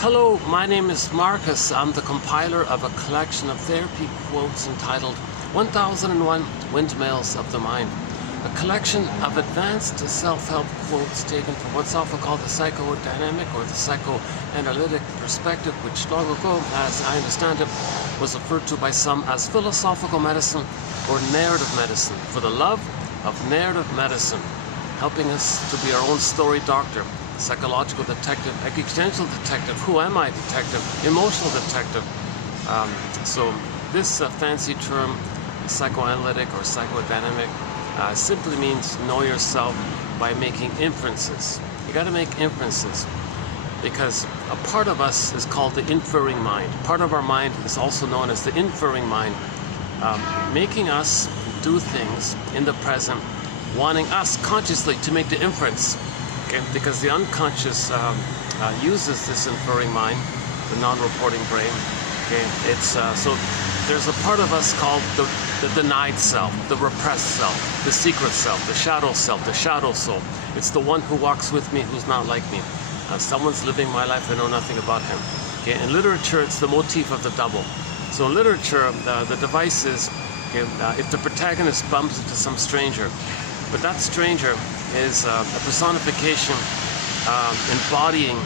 Hello, my name is Marcus. I'm the compiler of a collection of therapy quotes entitled 1001 Windmills of the Mind, a collection of advanced self-help quotes taken from what's often called the psychodynamic or the psychoanalytic perspective, which long ago, as I understand it, was referred to by some as philosophical medicine or narrative medicine, for the love of narrative medicine, helping us to be our own story doctor, psychological detective, existential detective, who am I detective, emotional detective. So this fancy term, psychoanalytic or psychodynamic, simply means know yourself by making inferences. You got to make inferences because a part of us is called the inferring mind. Part of our mind is also known as the inferring mind, making us do things in the present, wanting us consciously to make the inference. Okay, because the unconscious uses this inferring mind, the non-reporting brain. Okay, it's so there's a part of us called the denied self, the repressed self, the secret self, the shadow soul. It's the one who walks with me, who's not like me. Someone's living my life, I know nothing about him. Okay, in literature, it's the motif of the double. So in literature, the device is, okay, if the protagonist bumps into some stranger, but that stranger is a personification embodying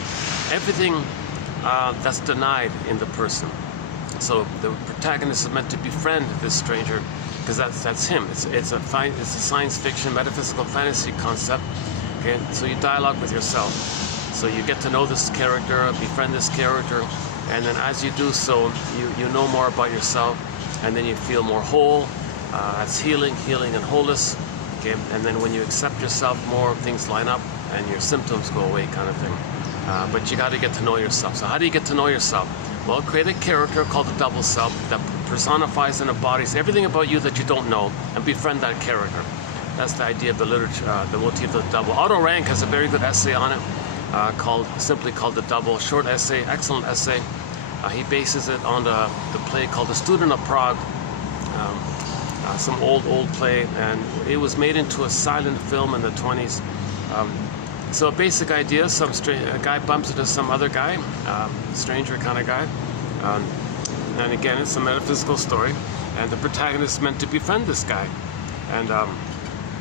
everything that's denied in the person. So the protagonist is meant to befriend this stranger because that's him. It's a science fiction, metaphysical fantasy concept. Okay, so you dialogue with yourself. So you get to know this character, befriend this character, and then as you do so, you know more about yourself, and then you feel more whole. That's healing and wholeness. Okay, and then when you accept yourself more, things line up and your symptoms go away, kind of thing. But you got to get to know yourself. So how do you get to know yourself? Well, create a character called the double self that personifies and embodies everything about you that you don't know, and befriend that character. That's the idea of the literature, the motif of the double. Otto Rank has a very good essay on it, simply called The Double. Short essay, excellent essay. He bases it on the play called The Student of Prague. Some old play, and it was made into a silent film in the 20s. So a basic idea, a guy bumps into some other guy, stranger kind of guy, and again it's a metaphysical story, and the protagonist is meant to befriend this guy, and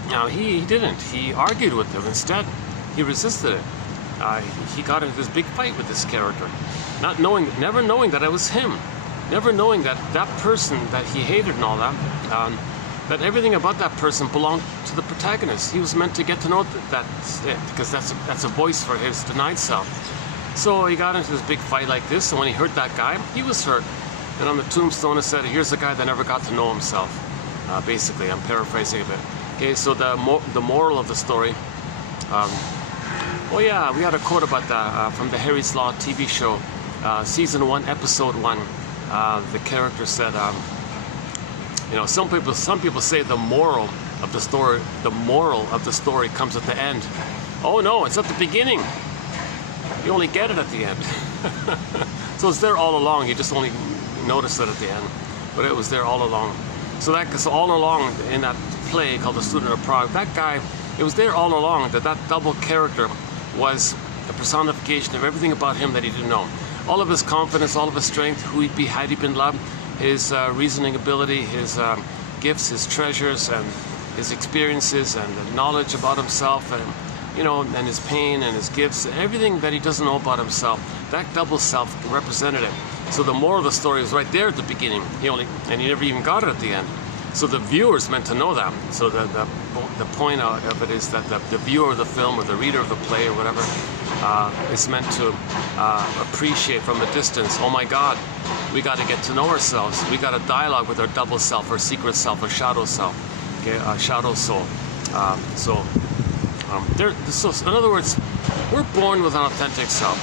now he didn't. He argued with him. Instead, he resisted it. He got into this big fight with this character, never knowing that it was him. Never knowing that that person that he hated and all that, that everything about that person belonged to the protagonist. He was meant to get to know that's it, because that's a voice for his denied self. So he got into this big fight like this, and when he hurt that guy, he was hurt. And on the tombstone it said, "Here's a guy that never got to know himself." Basically, I'm paraphrasing a bit. Okay, so the moral of the story. Oh yeah, we had a quote about that from the Harry's Law TV show, season 1, episode 1. The character said, some people say the moral of the story comes at the end. Oh no, it's at the beginning. You only get it at the end. So it's there all along. You just only notice it at the end, but it was there all along. So all along in that play called The Student of Prague, that guy, it was there all along that double character was a personification of everything about him that he didn't know. All of his confidence, all of his strength, who he'd be had he been loved, his reasoning ability, his gifts, his treasures, and his experiences, and the knowledge about himself, and his pain and his gifts, and everything that he doesn't know about himself. That double self represented it. So the moral of the story was right there at the beginning. He never even got it at the end. So the viewer's meant to know that. So the point of it is that the viewer of the film or the reader of the play or whatever is meant to appreciate from a distance, oh my God, we got to get to know ourselves. We got to dialogue with our double self, our secret self, our shadow self, okay, shadow soul. So in other words, we're born with an authentic self.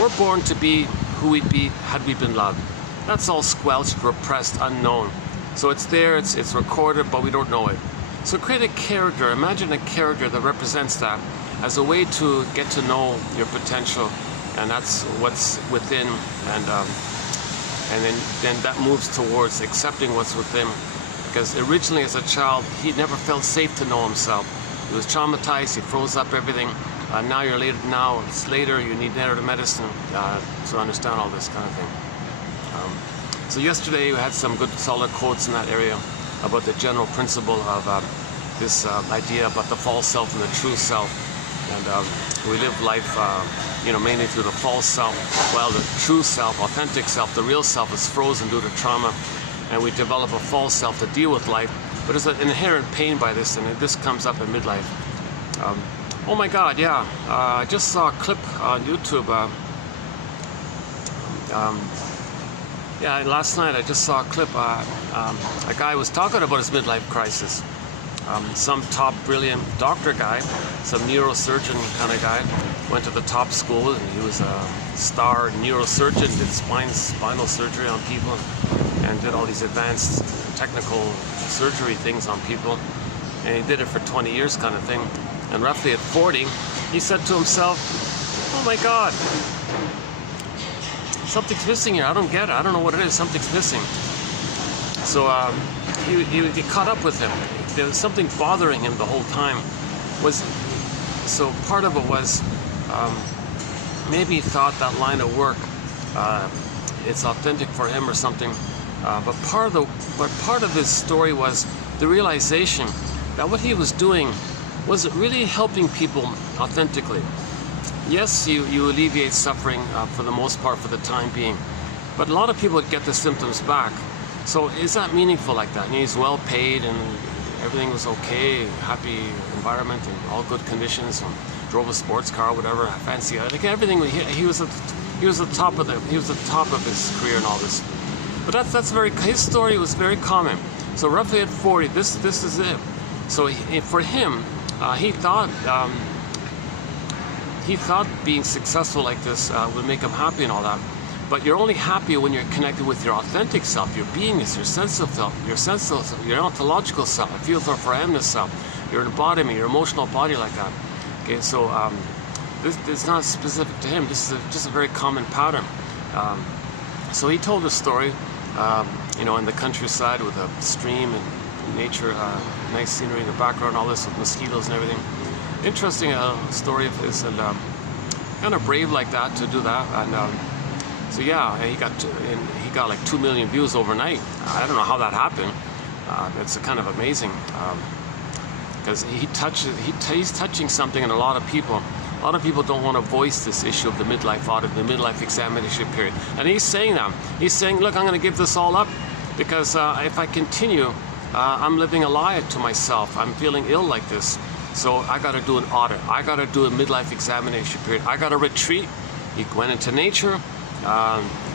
We're born to be who we'd be had we been loved. That's all squelched, repressed, unknown. So it's there, it's recorded, but we don't know it. So create a character, imagine a character that represents that as a way to get to know your potential, and that's what's within, and then that moves towards accepting what's within. Because originally as a child, he never felt safe to know himself. He was traumatized, he froze up everything, now it's later, you need narrative medicine to understand all this kind of thing. So yesterday we had some good solid quotes in that area about the general principle of this idea about the false self and the true self. And we live life, mainly through the false self, while the true self, authentic self, the real self is frozen due to trauma. And we develop a false self to deal with life. But there's an inherent pain by this, and this comes up in midlife. Oh my God, yeah, I just saw a clip on YouTube. Yeah, last night I just saw a clip. A guy was talking about his midlife crisis. Some top brilliant doctor guy, some neurosurgeon kind of guy, went to the top school, and he was a star neurosurgeon, did spinal surgery on people, and did all these advanced technical surgery things on people. And he did it for 20 years kind of thing. And roughly at 40, he said to himself, oh my God, something's missing here. I don't get it. I don't know what it is. Something's missing. So he caught up with him. There was something bothering him the whole time. So part of it was maybe he thought that line of work it's authentic for him or something. But part of his story was the realization that what he was doing was really helping people authentically. Yes, you alleviate suffering for the most part for the time being, but a lot of people would get the symptoms back. So is that meaningful like that? And he's well paid and everything was okay, happy environment and all good conditions, and drove a sports car, whatever, fancy. I think everything. He was the top of his career and all this. But his story was very common. So roughly at 40, this is it. So for him, he thought being successful like this would make him happy and all that. But you're only happy when you're connected with your authentic self, your beingness, your sense of self, your ontological self, your feel-for-forness self, your embodiment, your emotional body like that. Okay, so this is not specific to him. This is just a very common pattern. So he told a story, in the countryside with a stream and nature, nice scenery in the background, all this with mosquitoes and everything. Interesting story of his, and kind of brave like that to do that. And so yeah, he got like 2 million views overnight. I don't know how that happened. It's kind of amazing because he's touching something in a lot of people. A lot of people don't want to voice this issue of the midlife audit, the midlife examination period. And he's saying that. He's saying, look, I'm going to give this all up because if I continue, I'm living a lie to myself. I'm feeling ill like this. So I got to do an audit. I got to do a midlife examination period. I got to retreat. He went into nature.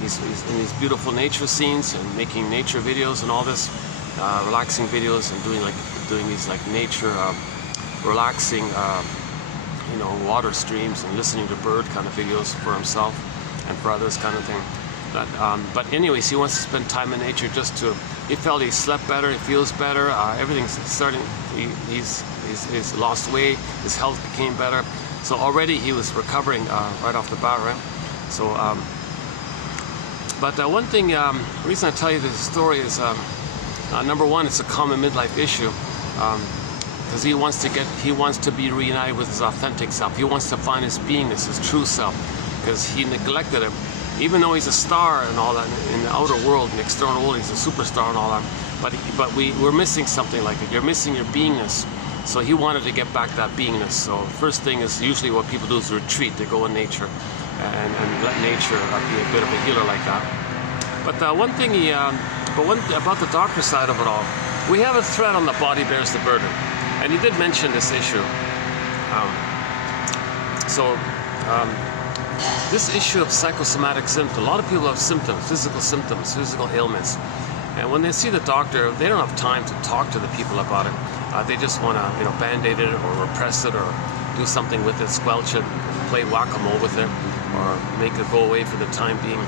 He's in these beautiful nature scenes and making nature videos and all this, relaxing videos, and doing these like nature relaxing water streams and listening to bird kind of videos for himself and for others kind of thing. But anyways, he wants to spend time in nature he felt he slept better, he feels better, everything's starting, he's lost weight, his health became better. So already he was recovering right off the bat, right? So, but one thing, the reason I tell you this story is, number one, it's a common midlife issue. Because he wants to be reunited with his authentic self. He wants to find his beingness, his true self, because he neglected it. Even though he's a star and all that in the outer world, in the external world, he's a superstar and all that. But we're missing something like it. You're missing your beingness. So he wanted to get back that beingness. So first thing is usually what people do is retreat. They go in nature and let nature be a bit of a healer like that. But one thing about the doctor side of it all, we have a thread on the body bears the burden. And he did mention this issue. This issue of psychosomatic symptoms, a lot of people have symptoms, physical ailments. And when they see the doctor, they don't have time to talk to the people about it. They just want to, band-aid it or repress it or do something with it, squelch it, play whack-a-mole with it, or make it go away for the time being.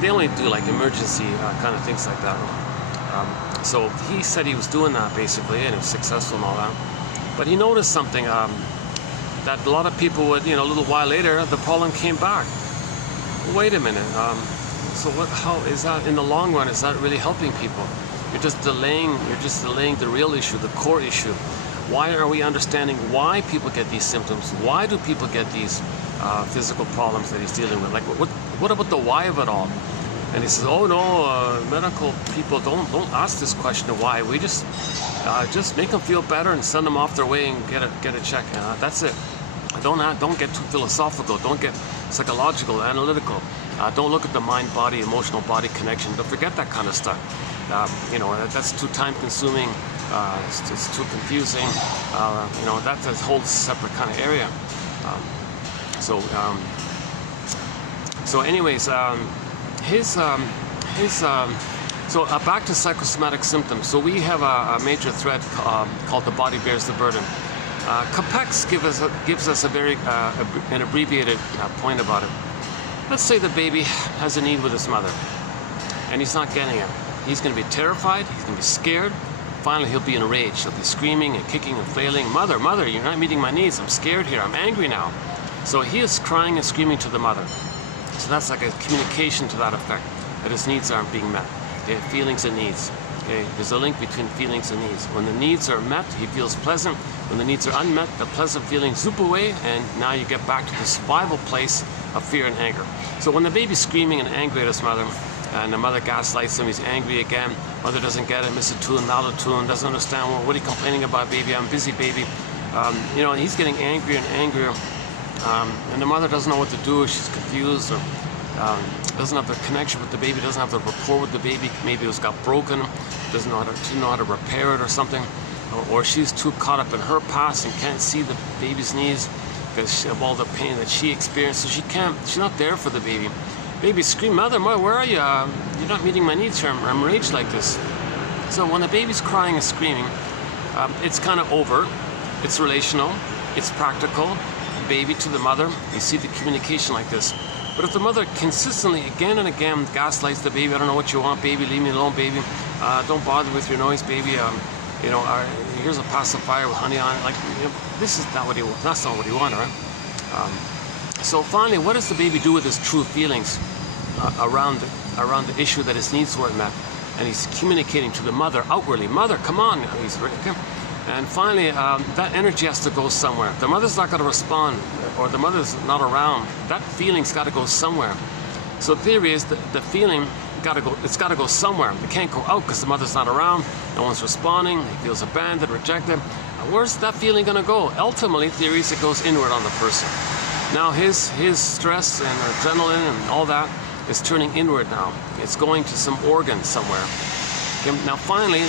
They only do like emergency kind of things like that. So he said he was doing that basically, and he was successful and all that. But he noticed something, that a lot of people would, a little while later, the problem came back. Wait a minute, so how is that, in the long run, is that really helping people? You're just delaying the real issue, the core issue. Why are we understanding why people get these symptoms? Why do people get these physical problems that he's dealing with? Like, what about the why of it all? And he says, oh no, medical people don't ask this question of why. We just make them feel better and send them off their way and get a check. That's it. Don't get too philosophical. Don't get psychological, analytical. Don't look at the mind-body, emotional-body connection. Don't forget that kind of stuff. You know, that's too time-consuming. It's too confusing. You know, that's a whole separate kind of area. So anyways, so back to psychosomatic symptoms. So we have a major thread called the body bears the burden. Capex gives us a very an abbreviated point about it. Let's say the baby has a need with his mother, and he's not getting it. He's going to be terrified. He's going to be scared. Finally, he'll be enraged. He'll be screaming and kicking and flailing. Mother, mother, you're not meeting my needs. I'm scared here. I'm angry now. So he is crying and screaming to the mother. So that's like a communication to that effect, that his needs aren't being met. Okay? Feelings and needs. Okay? There's a link between feelings and needs. When the needs are met, he feels pleasant. When the needs are unmet, the pleasant feelings zoop away, and now you get back to the survival place of fear and anger. So when the baby's screaming and angry at his mother, and the mother gaslights him, he's angry again, mother doesn't get it, misattuned, malattuned, doesn't understand, well, what are you complaining about, baby? I'm busy, baby. You know, and he's getting angrier and angrier, and the mother doesn't know what to do. She's confused, or doesn't have the connection with the baby, doesn't have the rapport with the baby. Maybe it was got broken, doesn't know how to repair it or something, or she's too caught up in her past and can't see the baby's needs because of all the pain that she experienced. So she's not there for the baby. Baby scream, mother, where are you? You're not meeting my needs here. I'm enraged like this. So when the baby's crying and screaming, it's kind of overt, it's relational, it's practical. Baby to the mother, you see the communication like this. But if the mother consistently, again and again, gaslights the baby, I don't know what you want, baby, leave me alone, baby, don't bother with your noise, baby, you know, here's a pacifier with honey on it, like, you know, this is not what he wants, that's not what he wanted, right? So finally, what does the baby do with his true feelings around the issue that his needs weren't met? And he's communicating to the mother outwardly, mother, come on, okay? And finally, that energy has to go somewhere. The mother's not going to respond, or the mother's not around. That feeling's got to go somewhere. So the theory is that the feeling it's got to go somewhere. It can't go out because the mother's not around. No one's responding. He feels abandoned, rejected. Where's that feeling going to go? Ultimately, theories it goes inward on the person. Now his stress and adrenaline and all that is turning inward now. It's going to some organ somewhere. Okay, now finally,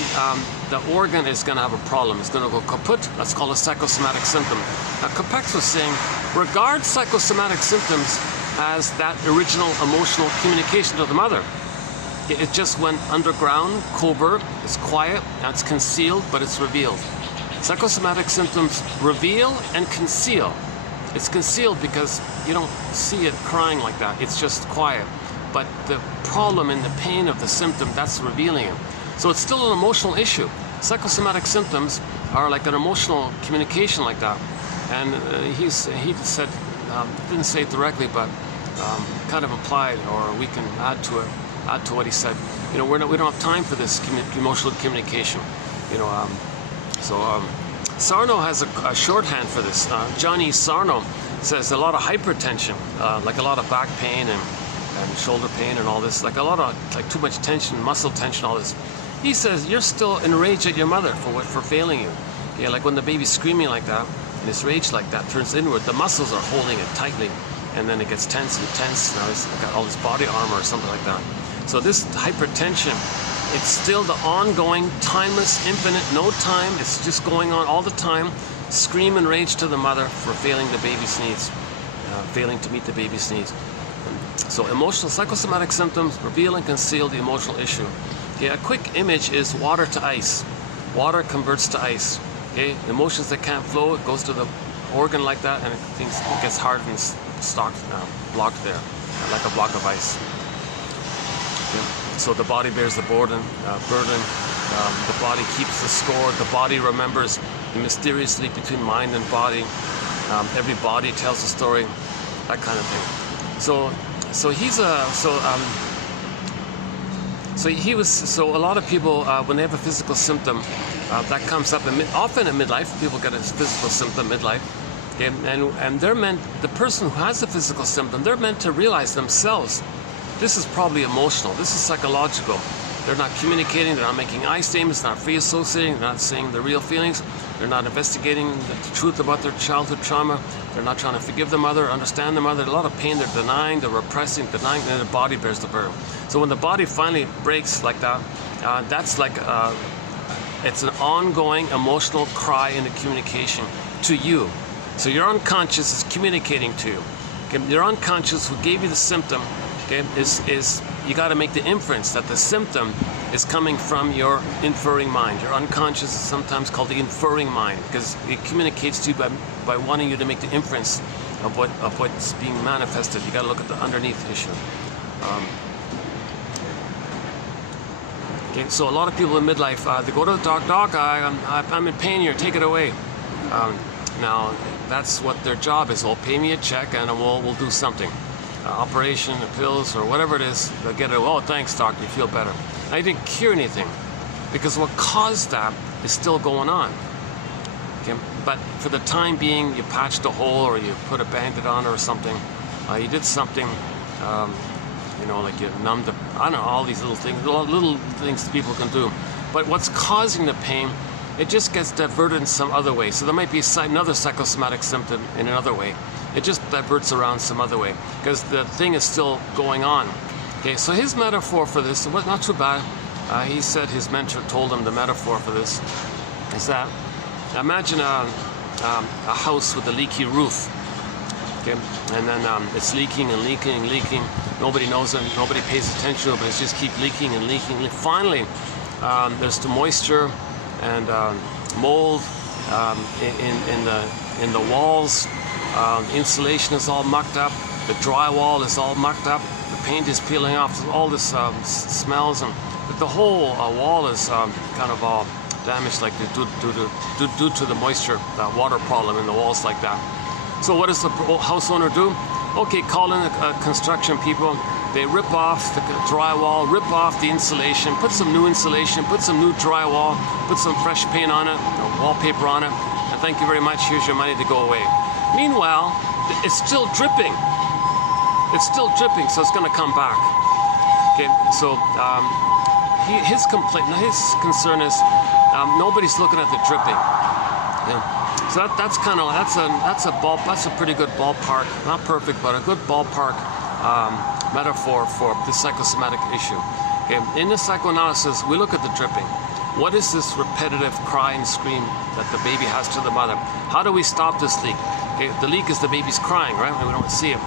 the organ is going to have a problem. It's going to go kaput. That's called a psychosomatic symptom. Now Capex was saying, regard psychosomatic symptoms as that original emotional communication to the mother. It just went underground, covert, it's quiet, and it's concealed, but it's revealed. Psychosomatic symptoms reveal and conceal. It's concealed because you don't see it crying like that. It's just quiet. But the problem and the pain of the symptom, that's revealing it. So it's still an emotional issue. Psychosomatic symptoms are like an emotional communication like that. And he said, didn't say it directly, but kind of implied, or we can add to what he said. You know, we don't have time for this emotional communication. You know, Sarno has a shorthand for this. Johnny Sarno says a lot of hypertension, like a lot of back pain and shoulder pain and all this, like a lot of like too much tension, muscle tension, all this. He says you're still enraged at your mother for failing you. Yeah, like when the baby's screaming like that, and his rage like that turns inward, the muscles are holding it tightly, and then it gets tense and tense. Now it's got all this body armor or something like that. So this hypertension, it's still the ongoing, timeless, infinite, no time. It's just going on all the time. Scream and rage to the mother for failing the baby's needs, failing to meet the baby's needs. So emotional psychosomatic symptoms reveal and conceal the emotional issue. Yeah, a quick image is water to ice. Water converts to ice. Okay, emotions that can't flow, it goes to the organ like that, and it gets hard and blocked there, like a block of ice. Okay. So the body bears the burden. The body keeps the score. The body remembers the mysterious link between mind and body. Every body tells a story, that kind of thing. So So a lot of people, when they have a physical symptom, that comes up, often in midlife, people get a physical symptom midlife, okay, and they're meant, the person who has a physical symptom, they're meant to realize themselves, this is probably emotional, this is psychological. They're not communicating, they're not making I statements, they're not free associating, they're not saying their real feelings, they're not investigating the truth about their childhood trauma, they're not trying to forgive the mother, understand the mother, a lot of pain, they're denying, they're repressing, denying, and then the body bears the burden. So when the body finally breaks like that, that's like, it's an ongoing emotional cry in the communication to you. So your unconscious is communicating to you. Okay? Your unconscious who gave you the symptom, okay, is you got to make the inference that the symptom is coming from your inferring mind. Your unconscious is sometimes called the inferring mind because it communicates to you by wanting you to make the inference of what's being manifested. You got to look at the underneath issue. Okay, so a lot of people in midlife, they go to the doc, I'm in pain here, take it away. Now, that's what their job is. They'll pay me a check and we'll do something. Operation, pills, or whatever it is, they'll get it, oh, thanks, doctor, you feel better. I didn't cure anything because what caused that is still going on. Okay? But for the time being, you patched a hole or you put a bandage on or something. You did something, you know, like you numbed the, I don't know, all these little things people can do. But what's causing the pain, it just gets diverted in some other way. So there might be another psychosomatic symptom in another way. It just diverts around some other way because the thing is still going on. Okay, so his metaphor for this, it was not too bad. He said his mentor told him the metaphor for this is that imagine a house with a leaky roof. Okay, and then it's leaking and leaking and leaking. Nobody knows it, nobody pays attention to it, but it's just keep leaking and leaking. Finally, there's the moisture and mold in the walls. Insulation is all mucked up. The drywall is all mucked up. The paint is peeling off. All this smells, and the whole wall is kind of all damaged, like due to the moisture, the water problem in the walls like that. So what does the house owner do? Okay, call in the construction people. They rip off the drywall, rip off the insulation, put some new insulation, put some new drywall, put some fresh paint on it, wallpaper on it, and thank you very much, here's your money to go away. Meanwhile, it's still dripping. It's still dripping, so it's going to come back. Okay, so his concern is nobody's looking at the dripping. Yeah. So that's a pretty good ballpark, not perfect, but a good ballpark metaphor for the psychosomatic issue. Okay, in the psychoanalysis, we look at the dripping. What is this repetitive cry and scream that the baby has to the mother? How do we stop this leak? Okay, the leak is the baby's crying, right? We don't see him.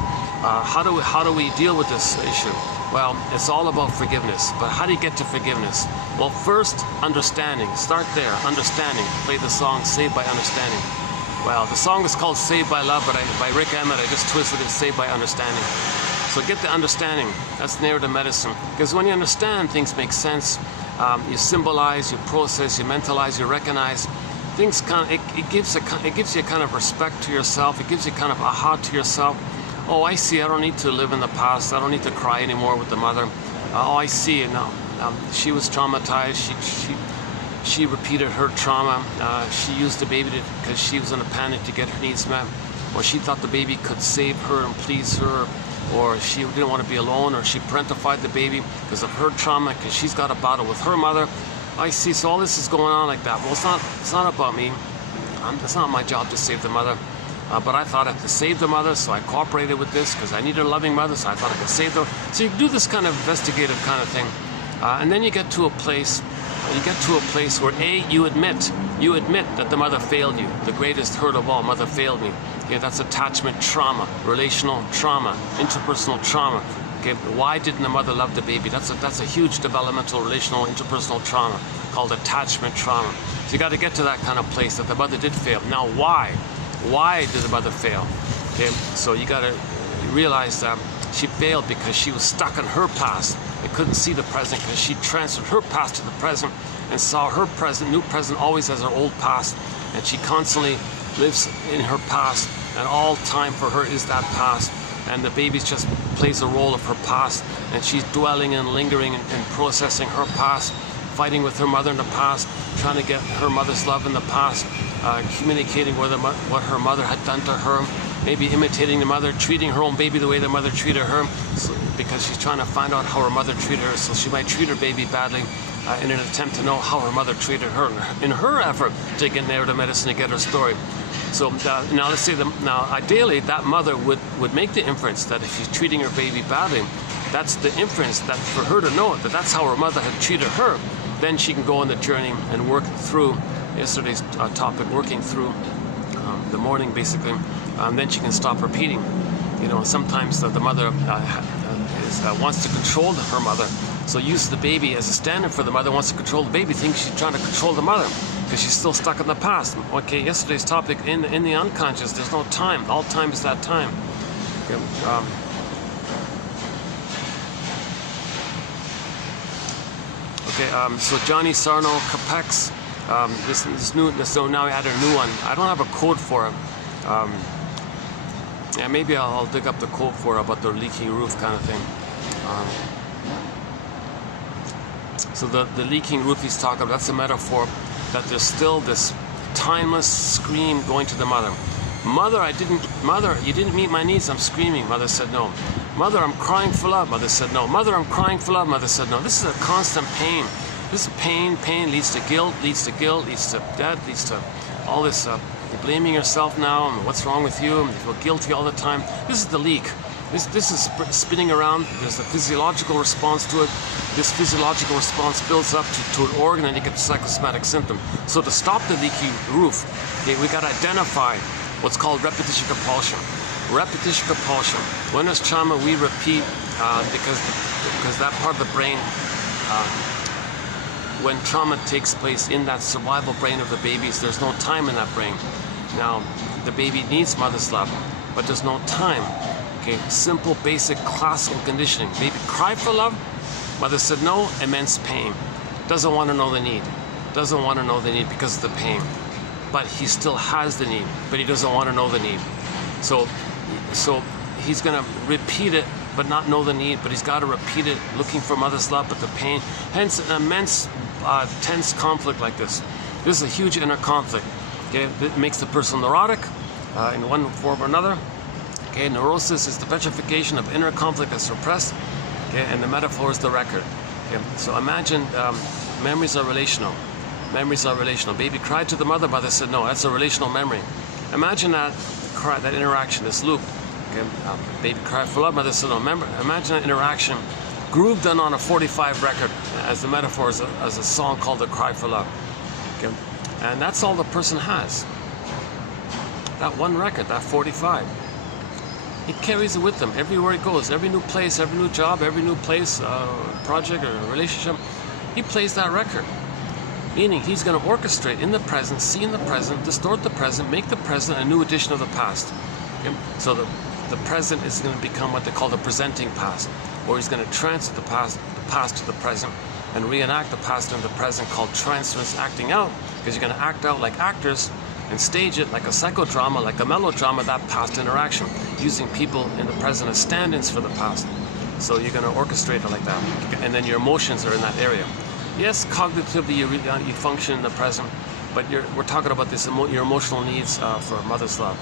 How do we deal with this issue? Well, it's all about forgiveness. But how do you get to forgiveness? Well, first, understanding. Start there, understanding. Play the song Saved by Understanding. Well, the song is called Saved by Love, but by Rick Emmett, I just twisted it, Saved by Understanding. So get the understanding. That's narrative medicine. Because when you understand, things make sense. You symbolize, you process, you mentalize, you recognize. Things it gives you a kind of respect to yourself. It gives you kind of aha to yourself. Oh, I see. I don't need to live in the past. I don't need to cry anymore with the mother. Oh, I see. No, she was traumatized. She repeated her trauma. She used the baby because she was in a panic to get her needs met, or she thought the baby could save her and please her, or she didn't want to be alone, or she parentified the baby because of her trauma because she's got a battle with her mother. I see. So all this is going on like that. Well, it's not about me. It's not my job to save the mother. But I thought I had to save the mother, so I cooperated with this because I needed a loving mother, so I thought I could save them. So you do this kind of investigative kind of thing, and then you get to a place where you admit that the mother failed you. The greatest hurt of all, mother failed me. Okay, that's attachment trauma, relational trauma, interpersonal trauma. Okay, why didn't the mother love the baby? That's a huge developmental, relational, interpersonal trauma called attachment trauma. So you got to get to that kind of place that the mother did fail. Now, why? Why did the mother fail? Okay, so you got to realize that she failed because she was stuck in her past and couldn't see the present because she transferred her past to the present and saw her new present always as her old past, and she constantly lives in her past, and all time for her is that past. and the baby just plays a role of her past, and she's dwelling and lingering and processing her past, fighting with her mother in the past, trying to get her mother's love in the past, communicating with what her mother had done to her, maybe imitating the mother, treating her own baby the way the mother treated her, because she's trying to find out how her mother treated her, so she might treat her baby badly in an attempt to know how her mother treated her in her effort to get narrative medicine to get her story. So now let's say, ideally that mother would make the inference that if she's treating her baby badly, that's the inference that for her to know that that's how her mother had treated her. Then she can go on the journey and work through yesterday's topic, working through the mourning basically. Then she can stop repeating. You know, sometimes the mother wants to control her mother, so uses the baby as a standard for the mother, wants to control the baby, thinks she's trying to control the mother because she's still stuck in the past. Okay, yesterday's topic, in the unconscious, there's no time. All time is that time. Okay, so Johnny Sarno Capex, so now I added a new one. I don't have a code for it. Yeah, maybe I'll dig up the code for it about the leaking roof kind of thing. So the leaking roof he's talking about, that's a metaphor that there's still this timeless scream going to the mother. Mother, you didn't meet my needs, I'm screaming. Mother said no. Mother, I'm crying for love. Mother said no. Mother, I'm crying for love. Mother said no. This is a constant pain. This is pain. Pain leads to guilt, leads to death, leads to all this you're blaming yourself now, and what's wrong with you, and you feel guilty all the time. This is the leak. This is spinning around. There's a physiological response to it. This physiological response builds up to an organ, and you get the psychosomatic symptom. So to stop the leaky roof, okay, we got to identify what's called repetition compulsion. Repetition compulsion. When there's trauma, we repeat because that part of the brain, when trauma takes place in that survival brain of the babies, there's no time in that brain. Now, the baby needs mother's love, but there's no time. Okay, simple, basic, classical conditioning. Baby cried for love. Mother said no, immense pain. Doesn't want to know the need. Doesn't want to know the need because of the pain. But he still has the need, but he doesn't want to know the need. So he's going to repeat it, but not know the need, but he's got to repeat it, looking for mother's love, but the pain. Hence an immense, tense conflict like this. This is a huge inner conflict. Okay, it makes the person neurotic in one form or another. Okay, neurosis is the petrification of inner conflict that's repressed. Okay, and the metaphor is the record. Okay, so imagine memories are relational. Memories are relational. Baby cried to the mother, mother said no. That's a relational memory. Imagine that interaction, this loop. Okay, baby cried for love, mother said no. Remember, imagine that interaction grooved in on a 45 record, as the metaphor is as a song called "The Cry for Love." Okay, and that's all the person has. That one record, that 45. He carries it with him everywhere he goes, every new place, every new job, every new place, project or relationship. He plays that record. Meaning he's going to orchestrate in the present, see in the present, distort the present, make the present a new edition of the past. Okay? So the present is going to become what they call the presenting past, or he's going to transit the past to the present, and reenact the past and the present, called transience, acting out, because you're going to act out like actors and stage it like a psychodrama, like a melodrama, that past interaction, using people in the present as stand-ins for the past. So you're going to orchestrate it like that, and then your emotions are in that area. Yes, cognitively you function in the present, but we're talking about this your emotional needs for mother's love.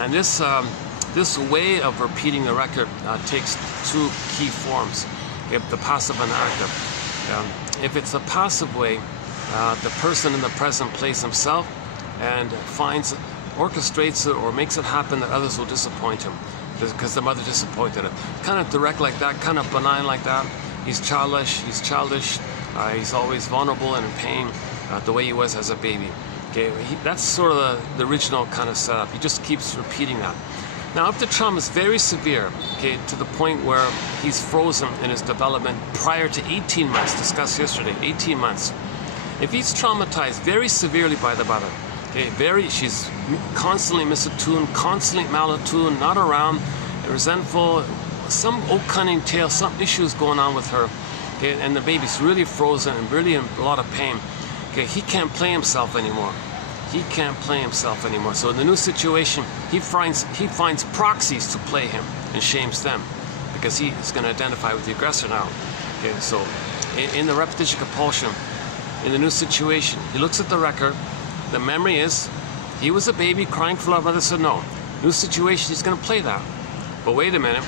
And this way of repeating the record takes two key forms: the passive and active. If it's a passive way, the person in the present plays himself and orchestrates it or makes it happen that others will disappoint him because the mother disappointed him. Kind of direct like that, kind of benign like that. He's childish, he's always vulnerable and in pain, the way he was as a baby. Okay, that's sort of the original kind of setup. He just keeps repeating that. Now, if the trauma is very severe, okay, to the point where he's frozen in his development prior to 18 months, discussed yesterday, 18 months. If he's traumatized very severely by the mother, okay, she's constantly misattuned, constantly malattuned, not around, resentful, some old cunning tale, some issues going on with her, okay, and the baby's really frozen and really in a lot of pain. Okay, he can't play himself anymore. he can't play himself anymore. So in the new situation, he finds proxies to play him and shames them, because he is going to identify with the aggressor now. Okay, so in the repetition compulsion, in the new situation, he looks at the record. The memory is he was a baby crying for love. Mother said no. New situation, he's going to play that. But wait a minute.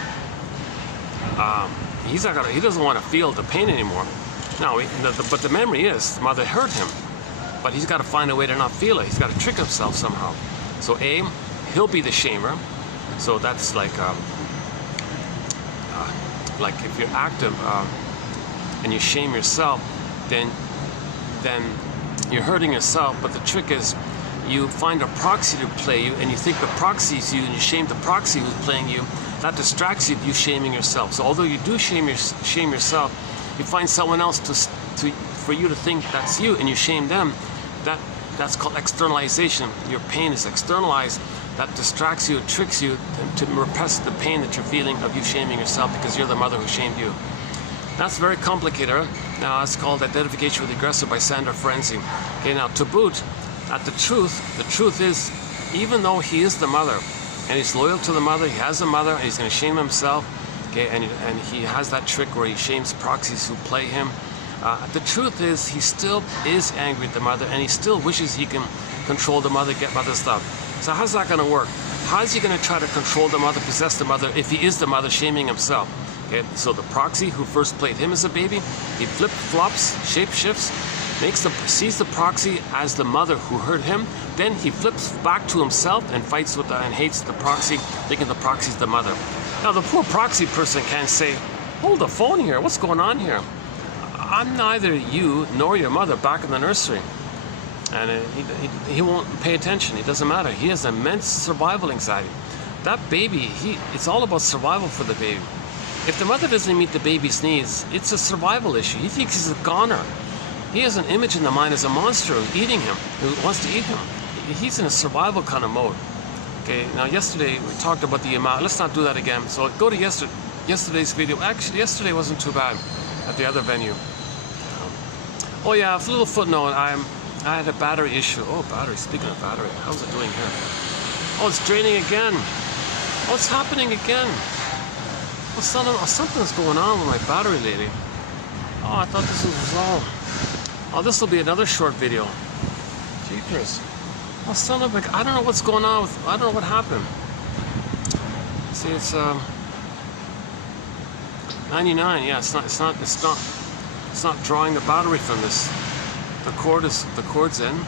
He doesn't want to feel the pain anymore. No, but the memory is mother hurt him. But he's got to find a way to not feel it. He's got to trick himself somehow. So A, he'll be the shamer. So that's like if you're active and you shame yourself, then you're hurting yourself. But the trick is, you find a proxy to play you, and you think the proxy is you, and you shame the proxy who's playing you. That distracts you, you shaming yourself. So although you do shame yourself, you find someone else for you to think that's you, and you shame them. That's called externalization. Your pain is externalized. That distracts you, tricks you to repress the pain that you're feeling of you shaming yourself because you're the mother who shamed you. That's very complicated. Now that's called Identification with the Aggressor by Sandra Ferenczi. Okay, now to boot, the truth is, even though he is the mother, and he's loyal to the mother, he has a mother, and he's going to shame himself, okay, and he has that trick where he shames proxies who play him. The truth is, he still is angry at the mother, and he still wishes he can control the mother, get mother's love. So how's that going to work? How's he going to try to control the mother, possess the mother, if he is the mother shaming himself? Okay, so the proxy who first played him as a baby, he flip-flops, shape-shifts, sees the proxy as the mother who hurt him, then he flips back to himself and fights with and hates the proxy, thinking the proxy's the mother. Now the poor proxy person can't say, hold the phone here, what's going on here? I'm neither you nor your mother back in the nursery. And he won't pay attention, it doesn't matter. He has immense survival anxiety. That baby, it's all about survival for the baby. If the mother doesn't meet the baby's needs, it's a survival issue. He thinks he's a goner. He has an image in the mind as a monster who's eating him, who wants to eat him. He's in a survival kind of mode. Okay, now yesterday we talked about the amount. Let's not do that again. So go to yesterday's video. Actually, yesterday wasn't too bad at the other venue. Oh yeah, a little footnote. I had a battery issue. Oh, battery. Speaking of battery, how's it doing here? Oh, it's draining again. Oh, it's happening again. Oh, something's going on with my battery, lady. Oh, I thought this was resolved. Oh, this will be another short video. Jeepers. Oh, son of a... I don't know what's going on with... I don't know what happened. See, it's 99. Yeah, it's not drawing the battery from this. The cord's in.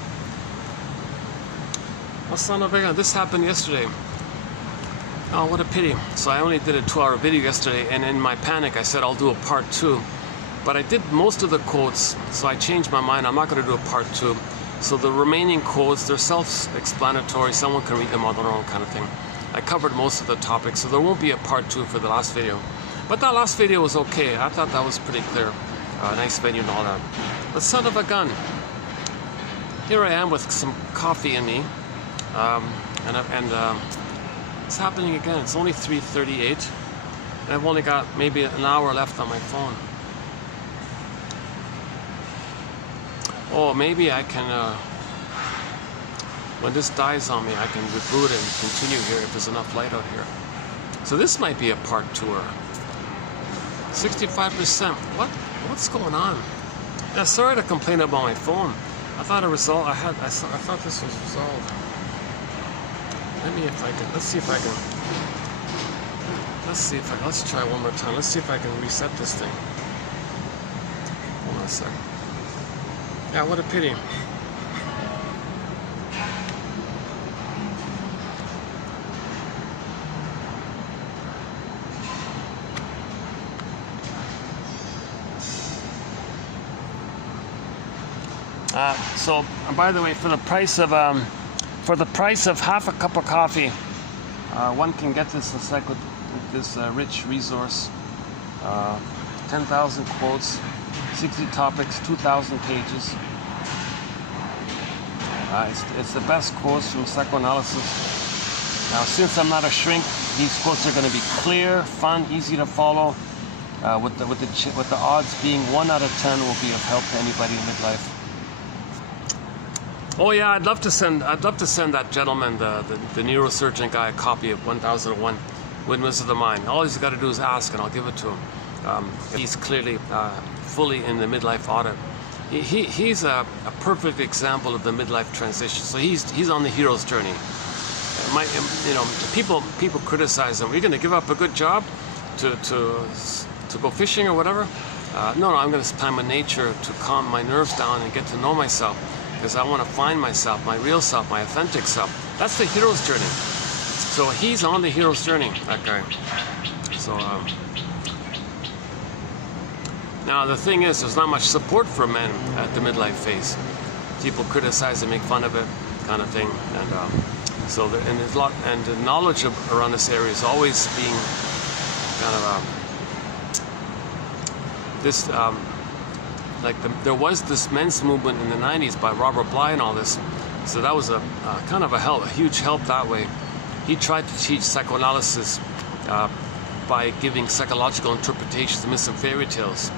Oh, son of a... This happened yesterday. Oh, what a pity. So I only did a 2-hour video yesterday, and in my panic I said I'll do a part 2. But I did most of the quotes, so I changed my mind. I'm not going to do a part 2. So the remaining quotes, they're self-explanatory. Someone can read them on their own kind of thing. I covered most of the topics, so there won't be a part 2 for the last video. But that last video was okay. I thought that was pretty clear. Nice venue and all that. But son of a gun. Here I am with some coffee in me. It's happening again. It's only 3:38. And I've only got maybe an hour left on my phone. Oh, maybe I can, when this dies on me, I can reboot and continue here if there's enough light out here. So this might be a part 2. 65%. What's going on? Yeah, sorry to complain about my phone. I thought I thought this was resolved. Let's try one more time. Let's see if I can reset this thing. Hold on a second. Yeah, what a pity. So, by the way, for the price of half a cup of coffee, one can get this with this rich resource. 10,000 quotes, 60 topics, 2,000 pages. It's the best quotes from psychoanalysis. Now, since I'm not a shrink, these quotes are going to be clear, fun, easy to follow. With the odds being 1 out of 10 will be of help to anybody in midlife. Oh yeah, I'd love to send that gentleman, the neurosurgeon guy, a copy of 1001 Windmills of the Mind. All he's got to do is ask, and I'll give it to him. He's clearly fully in the midlife audit. He's a perfect example of the midlife transition. So he's on the hero's journey. People criticize him. Are you going to give up a good job to go fishing or whatever? No, I'm going to spend time in nature to calm my nerves down and get to know myself, because I want to find myself, my real self, my authentic self. That's the hero's journey. So he's on the hero's journey, that guy. So now the thing is, there's not much support for men at the midlife phase. People criticize and make fun of it, kind of thing. And there's a lot, and the knowledge around this area is always being kind of there was this men's movement in the 90s by Robert Bly and all this. So that was a kind of a huge help that way. He tried to teach psychoanalysis by giving psychological interpretations of myths and fairy tales.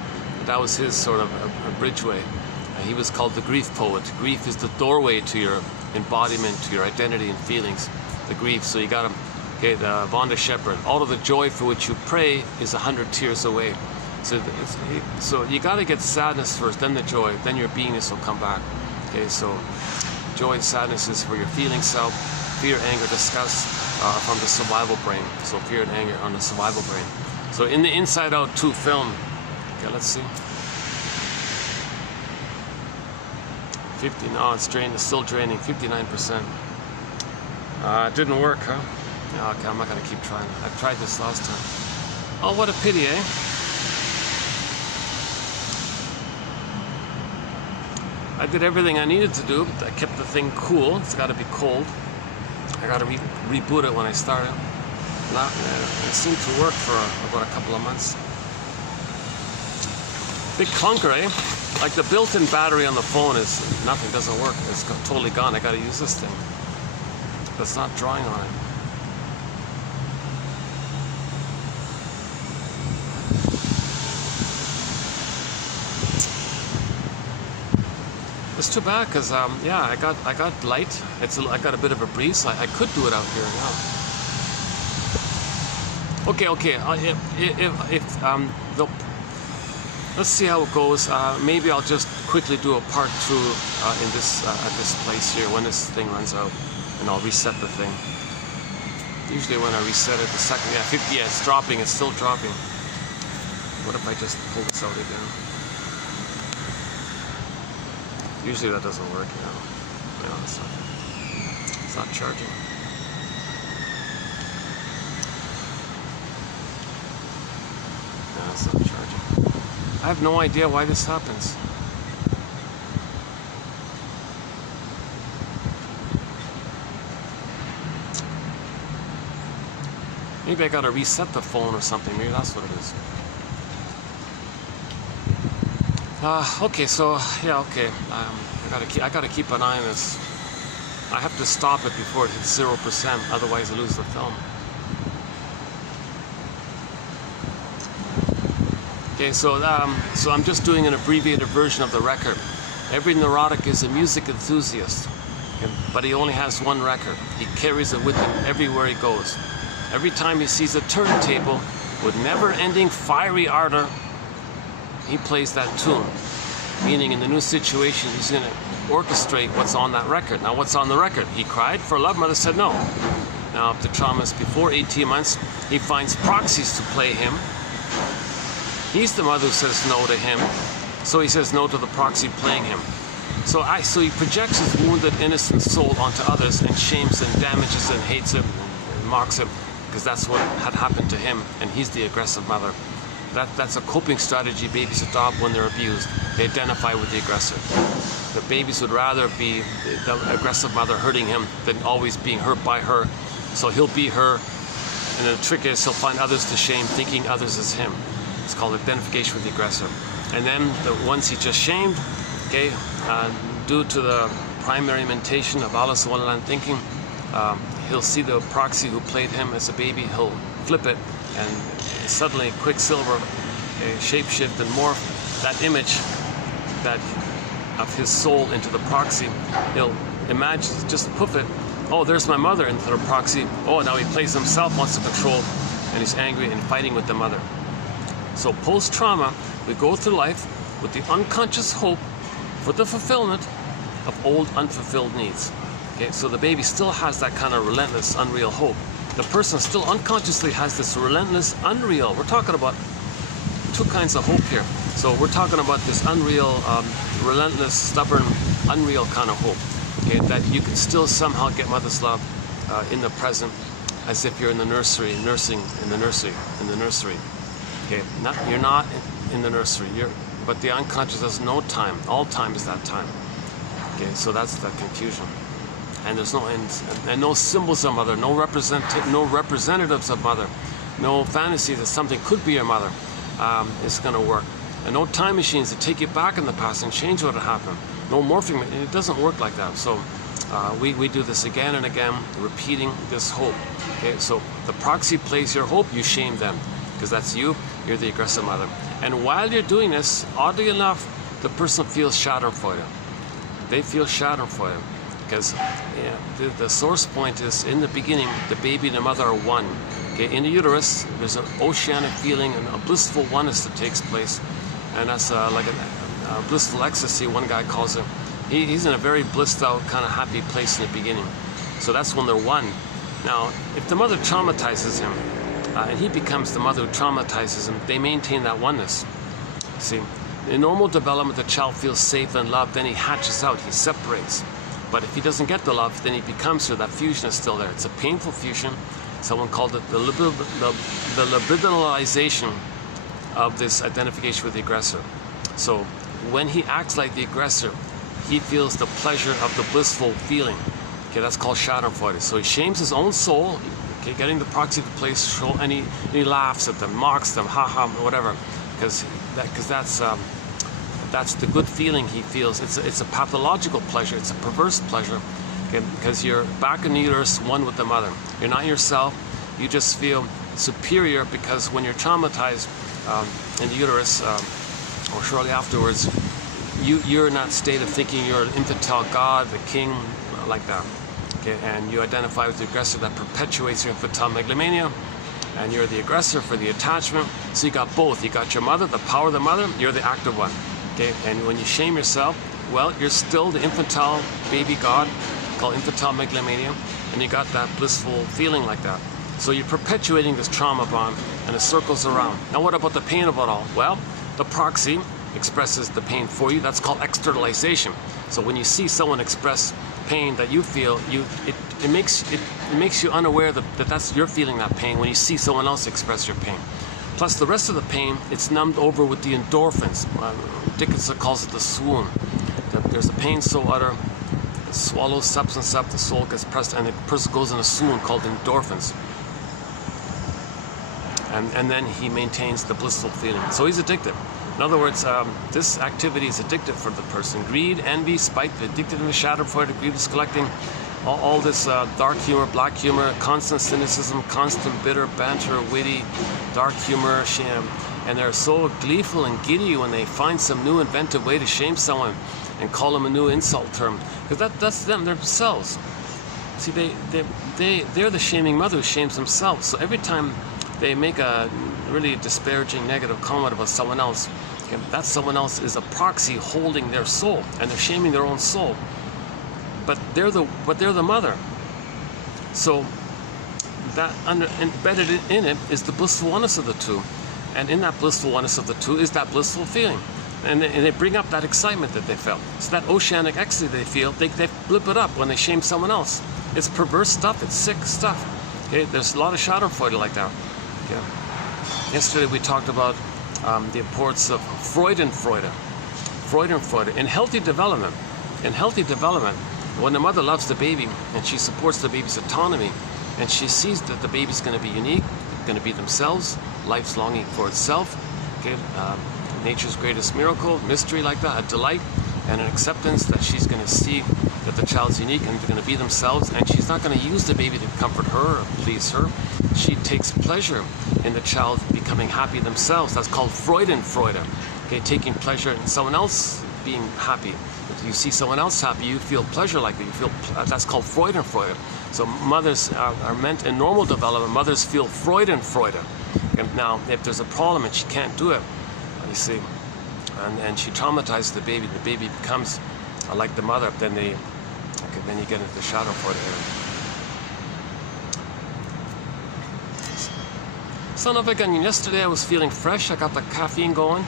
That was his sort of a bridgeway. He was called the grief poet. Grief is the doorway to your embodiment, to your identity and feelings. The grief. So you got him. Okay, the Vonda Shepherd. All of the joy for which you pray is 100 tears away. So you got to get sadness first, then the joy, then your beingness will come back. Okay, so joy and sadness is for your feeling self. Fear, anger, disgust from the survival brain. So fear and anger on the survival brain. So in the Inside Out 2 film, okay, let's see. 50, no, it's drained, it's still draining, 59%. It didn't work, huh? No, okay, I'm not gonna keep trying. I tried this last time. Oh, what a pity, eh? I did everything I needed to do, but I kept the thing cool. It's got to be cold. I got to reboot it when I start it. It seemed to work for about a couple of months. Big clunker, eh? Like the built-in battery on the phone is nothing, doesn't work. It's totally gone. I got to use this thing. But it's not drawing on it. It's too bad, because yeah, I got light. I got a bit of a breeze. So I could do it out here now. Okay. Let's see how it goes. Maybe I'll just quickly do a part 2 in this at this place here when this thing runs out, and I'll reset the thing. Usually when I reset it, the second, 50, it's dropping. It's still dropping. What if I just pull this out again? Usually that doesn't work, you know. No, it's not charging. No, it's not charging. I have no idea why this happens. Maybe I gotta reset the phone or something. Maybe that's what it is. Okay, so yeah, okay. I gotta keep an eye on this. I have to stop it before it hits 0%, otherwise I lose the film. Okay, so I'm just doing an abbreviated version of the record. Every neurotic is a music enthusiast, but he only has one record. He carries it with him everywhere he goes. Every time he sees a turntable with never-ending fiery ardor, he plays that tune. Meaning in the new situation, he's going to orchestrate what's on that record. Now, what's on the record? He cried for love, mother said no. Now, if the trauma is before 18 months, he finds proxies to play him. He's the mother who says no to him, so he says no to the proxy playing him. So he projects his wounded, innocent soul onto others and shames and damages and hates him and mocks him, because that's what had happened to him, and he's the aggressive mother. That's a coping strategy babies adopt when they're abused. They identify with the aggressor. The babies would rather be the aggressive mother hurting him than always being hurt by her. So he'll be her, and the trick is he'll find others to shame, thinking others is him. It's called identification with the aggressor. And then once he's just shamed, okay, due to the primary mentation of Alice in Wonderland thinking, he'll see the proxy who played him as a baby, he'll flip it, and suddenly Quicksilver shapeshift and morph that image that of his soul into the proxy, he'll imagine, just poof it, oh, there's my mother into the proxy. Oh, now he plays himself, wants to control, and he's angry and fighting with the mother. So post-trauma, we go through life with the unconscious hope for the fulfillment of old unfulfilled needs. Okay, so the baby still has that kind of relentless, unreal hope. The person still unconsciously has this relentless, unreal, we're talking about two kinds of hope here. So we're talking about this unreal, relentless, stubborn, unreal kind of hope. Okay, that you can still somehow get mother's love in the present, as if you're in the nursery, nursing in the nursery. Okay, you're not in the nursery, but the unconscious has no time. All time is that time. Okay, so that's the confusion. And there's no and no symbols of mother, no representatives of mother, no fantasy that something could be your mother is going to work. And no time machines to take you back in the past and change what had happened. No morphing, it doesn't work like that. So we do this again and again, repeating this hope. Okay, so the proxy plays your hope, you shame them, because that's you're the aggressive mother. And while you're doing this, oddly enough, the person feels schadenfreude. They feel schadenfreude, because the source point is, in the beginning, the baby and the mother are one. Okay, in the uterus, there's an oceanic feeling and a blissful oneness that takes place, and that's like a blissful ecstasy, one guy calls it. He's in a very blissed out, kind of happy place in the beginning. So that's when they're one. Now, if the mother traumatizes him, and he becomes the mother who traumatizes him, they maintain that oneness. See, in normal development, the child feels safe and loved, then he hatches out, he separates. But if he doesn't get the love, then he becomes her. That fusion is still there. It's a painful fusion. Someone called it the libidinalization of this identification with the aggressor. So when he acts like the aggressor, he feels the pleasure of the blissful feeling. Okay, that's called schadenfreude. So he shames his own soul, okay, getting the proxy to play show, and he laughs at them, mocks them, ha, whatever, because that's the good feeling he feels. It's a pathological pleasure. It's a perverse pleasure, okay, because you're back in the uterus, one with the mother. You're not yourself. You just feel superior because when you're traumatized in the uterus or shortly afterwards, you're in that state of thinking you're an infantile god, the king, like that. Okay, and you identify with the aggressor that perpetuates your infantile megalomania, and you're the aggressor for the attachment. So you got both. You got your mother, the power of the mother. You're the active one. Okay, and when you shame yourself, well, you're still the infantile baby god, called infantile megalomania, and you got that blissful feeling like that. So you're perpetuating this trauma bond, and it circles around. Now what about the pain of it all? Well, the proxy expresses the pain for you. That's called externalization. So when you see someone express pain that you feel, it makes you unaware that you're feeling that pain when you see someone else express your pain. Plus the rest of the pain, it's numbed over with the endorphins. Dickinson calls it the swoon. That there's a pain so utter, it swallows substance up, the soul gets pressed, and the person goes in a swoon called endorphins. And then he maintains the blissful feeling. So he's addicted. In other words, this activity is addictive for the person. Greed, envy, spite, addicted in the schadenfreude, grievous collecting, all this dark humor, black humor, constant cynicism, constant bitter banter, witty, dark humor, shame. And they're so gleeful and giddy when they find some new inventive way to shame someone and call them a new insult term. Because that's them, themselves. See, they're the shaming mother who shames themselves. So every time they make a really disparaging, negative comment about someone else, okay, that someone else is a proxy holding their soul, and they're shaming their own soul. But they're the mother. So that embedded in it is the blissful oneness of the two, and in that blissful oneness of the two is that blissful feeling, and they bring up that excitement that they felt. So that oceanic ecstasy they feel, they blip it up when they shame someone else. It's perverse stuff. It's sick stuff. Okay, there's a lot of schadenfreude like that. Okay. Yesterday we talked about the importance of Freudenfreude. In healthy development. When the mother loves the baby and she supports the baby's autonomy, and she sees that the baby's going to be unique, going to be themselves, life's longing for itself, okay, nature's greatest miracle, mystery like that, a delight and an acceptance that she's going to see that the child's unique and they're going to be themselves, and she's not going to use the baby to comfort her or please her. She takes pleasure in the child becoming happy themselves. That's called Freudenfreude. Okay, taking pleasure in someone else being happy. you see someone else happy, you feel pleasure like that. You feel that's called Freudenfreude. So mothers are meant in normal development. Mothers feel Freudenfreude. And now, if there's a problem and she can't do it, you see, and she traumatizes the baby becomes like the mother. Then you get into the shadow for it. Son of a gun, yesterday I was feeling fresh, I got the caffeine going,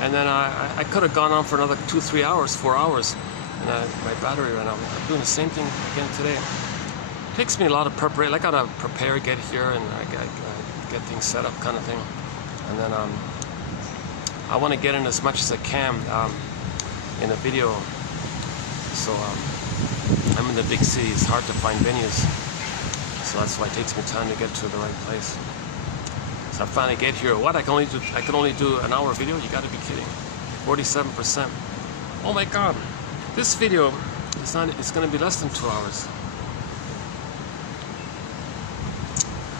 and then I could have gone on for another 2-3 hours, 4 hours, and my battery ran out. I'm doing the same thing again today. It takes me a lot of preparation. I gotta prepare, get here, and I get things set up kind of thing. And then I want to get in as much as I can in a video. So I'm in the big city, it's hard to find venues. So that's why it takes me time to get to the right place. I finally get here. What I can only do an hour video? You got to be kidding. 47%. Oh my God! This video is not. It's going to be less than 2 hours.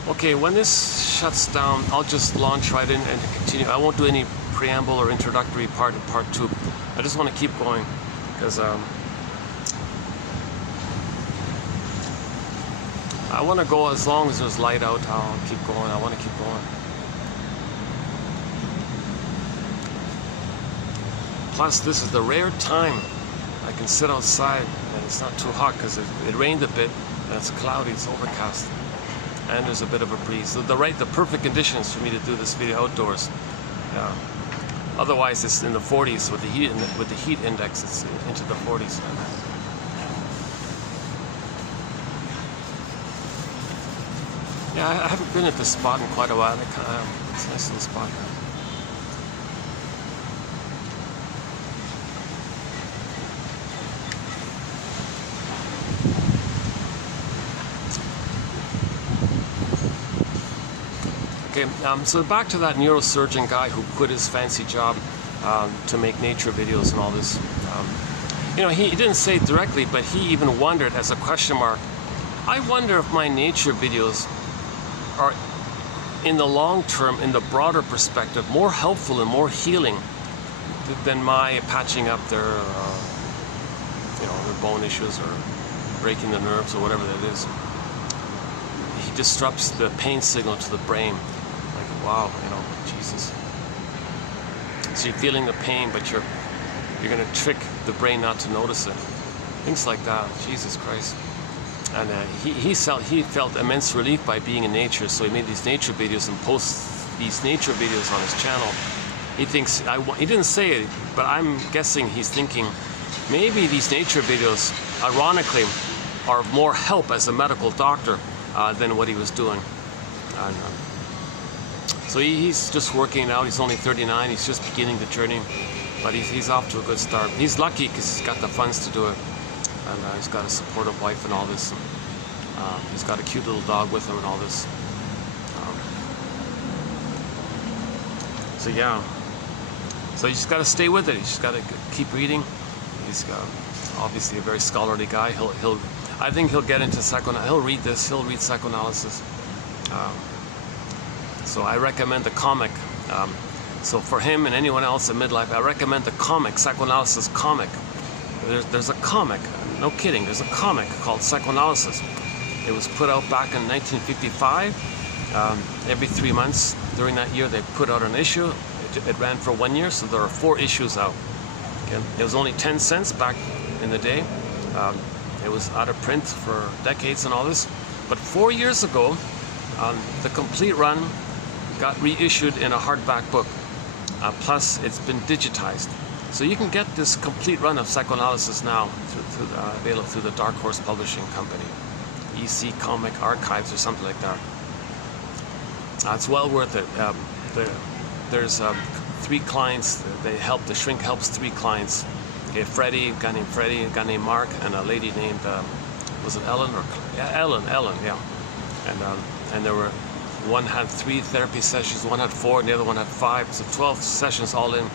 Okay, when this shuts down, I'll just launch right in and continue. I won't do any preamble or introductory part in part 2. I just want to keep going because I want to go as long as there's light out. I'll keep going. I want to keep going. Plus, this is the rare time I can sit outside and it's not too hot because it rained a bit and it's cloudy, it's overcast, and there's a bit of a breeze. So the perfect conditions for me to do this video outdoors. Yeah. Otherwise, it's in the 40s with the heat index. It's into the 40s. Yeah, I haven't been at this spot in quite a while. It's a nice little spot here. Okay, so back to that neurosurgeon guy who quit his fancy job to make nature videos and all this. You know, he didn't say it directly, but he even wondered as a question mark, I wonder if my nature videos are, in the long term, in the broader perspective, more helpful and more healing than my patching up their, their bone issues or breaking the nerves or whatever that is. He disrupts the pain signal to the brain. Like, wow, Jesus. So you're feeling the pain, but you're going to trick the brain not to notice it. Things like that. Jesus Christ. And he felt immense relief by being in nature, so he made these nature videos and posts these nature videos on his channel. He thinks, he didn't say it, but I'm guessing he's thinking maybe these nature videos, ironically, are more help as a medical doctor than what he was doing. And, so he's just working it out. He's only 39. He's just beginning the journey, but he's off to a good start. He's lucky because he's got the funds to do it. And he's got a supportive wife and all this. And, he's got a cute little dog with him and all this. So yeah. So you just got to stay with it. You just got to keep reading. He's obviously a very scholarly guy. I think he'll get into psychoanalysis. He'll read this. He'll read psychoanalysis. So I recommend the comic. So for him and anyone else in midlife, I recommend the comic, Psychoanalysis comic. There's a comic. No kidding, there's a comic called Psychoanalysis. It was put out back in 1955. Every 3 months during that year they put out an issue. It ran for 1 year, so there are 4 issues out. Okay? It was only 10 cents back in the day. It was out of print for decades and all this. But 4 years ago, the complete run got reissued in a hardback book. Plus, it's been digitized. So you can get this complete run of Psychoanalysis now available through the Dark Horse Publishing Company, EC Comic Archives or something like that. It's well worth it. There's 3 clients. The shrink helps 3 clients. Okay, Freddie, a guy named Freddie, a guy named Mark, and a lady named was it Ellen or Ellen? Yeah. And there were one had 3 therapy sessions, one had 4, and the other one had 5. So 12 sessions all in.